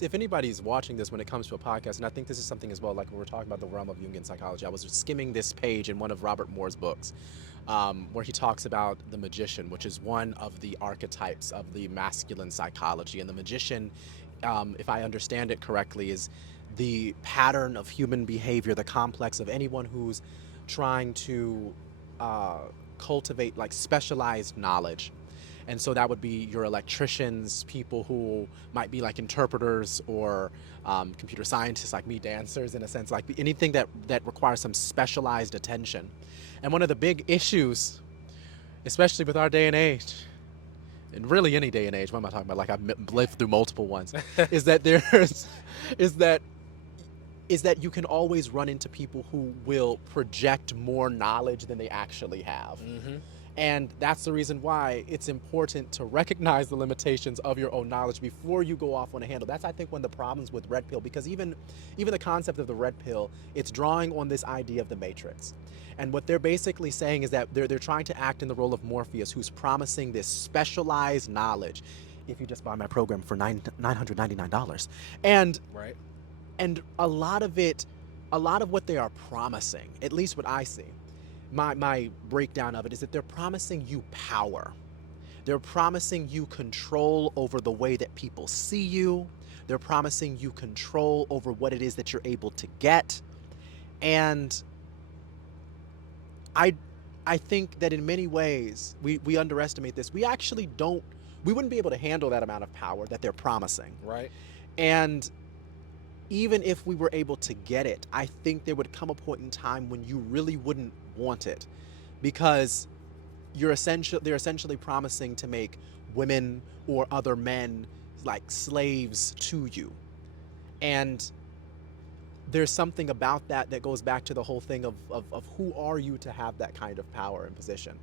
If anybody's watching this when it comes to a podcast, and I think this is something as well, like when we're talking about the realm of Jungian psychology, I was skimming this page in one of Robert Moore's books, where he talks about the magician, which is one of the archetypes of the masculine psychology. And the magician, if I understand it correctly, is the pattern of human behavior, the complex of anyone who's trying to uh, cultivate like specialized knowledge. And so that would be your electricians, people who might be like interpreters or computer scientists, like me, dancers, in a sense, like anything that requires some specialized attention. And one of the big issues, especially with our day and age, and really any day and age, what am I talking about? Like I've lived through multiple ones, is that there's, is that is that you can always run into people who will project more knowledge than they actually have. Mm-hmm. And that's the reason why it's important to recognize the limitations of your own knowledge before you go off on a handle. That's, I think, one of the problems with red pill, because even the concept of the red pill, it's drawing on this idea of the matrix. And what they're basically saying is that they're trying to act in the role of Morpheus, who's promising this specialized knowledge. If you just buy my program for $999, and Right. and a lot of what they are promising, at least what I see, my breakdown of it is that they're promising you power. They're promising you control over the way that people see you. They're promising you control over what it is that you're able to get. And I I think that in many ways we underestimate this. We wouldn't be able to handle that amount of power that they're promising. Right. And even if we were able to get it, I think there would come a point in time when you really wouldn't want it, because they're essentially promising to make women or other men like slaves to you. And there's something about that that goes back to the whole thing of who are you to have that kind of power and position.